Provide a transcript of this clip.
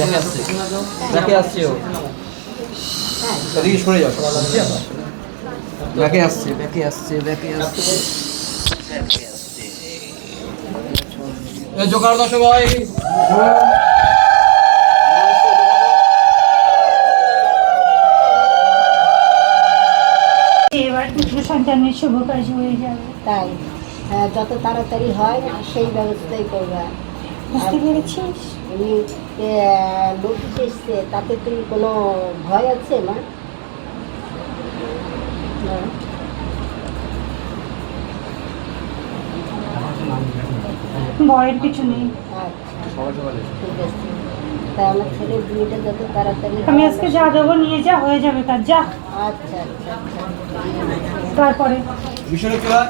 দেখে আসছে দেখে আসছে ও এদিকে সরে যাও দেখে আসছে দেখে আসছে দেখে আসছে জোকার দাও সবাই এবার পুত্র সন্তানের শুভ কাজ হয়ে যাবে। তাই যত তাড়াতাড়ি হয় সেই ব্যবস্থাই করবে। বুঝতে পেরেছিস? উনি নোটিশ এসছে, তাতে তুমি কোনো ভয় আছে মা? ভয়ের কিছু নেই। আচ্ছা ঠিক আছে, তা আমার ছেলের বিয়েটা যত তাড়াতাড়ি আমি হয় আজকে যা দেবো নিয়ে যা, হয়ে যাবে কাজ, যা। আচ্ছা আচ্ছা আচ্ছা তারপরে বিষয়টা কি হয়